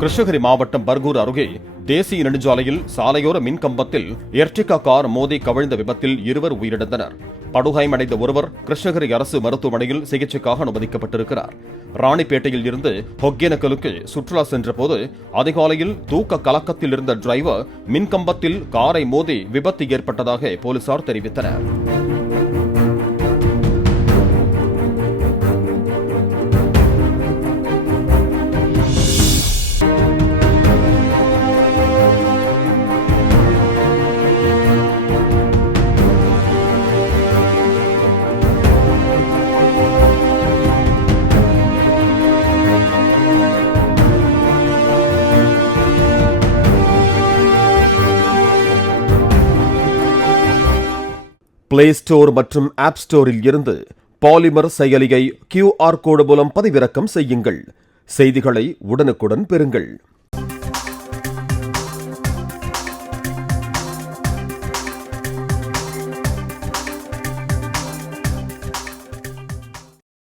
கிருஷ்ணகிரி மாவட்டம் பர்கூர் அருகே தேசிய நெடுஞ்சாலையில் சாலையோர மின்கம்பத்தில் எர்டிகா கார் மோதி கவிழ்ந்த விபத்தில் 2 உயிரிழந்தனர். படுகாயமடைந்த ஒருவர் கிருஷ்ணகிரி அரசு மருத்துவமனையில் சிகிச்சைக்காக அனுமதிக்கப்பட்டிருக்கிறார். ராணிப்பேட்டையில் இருந்து ஒகேனக்கலுக்கு சுற்றுலா சென்றபோது அதிகாலையில் தூக்க கலக்கத்தில் இருந்த டிரைவர் மின்கம்பத்தில் காரை மோதி விபத்து ஏற்பட்டதாக போலீசார் தெரிவித்தனர். பிளே ஸ்டோர் மற்றும் ஆப் ஸ்டோரில் இருந்து பாலிமர் செயலியை QR கோடு மூலம் பதிவிறக்கம் செய்யுங்கள். செய்திகளை உடனுக்குடன் பெறுங்கள்.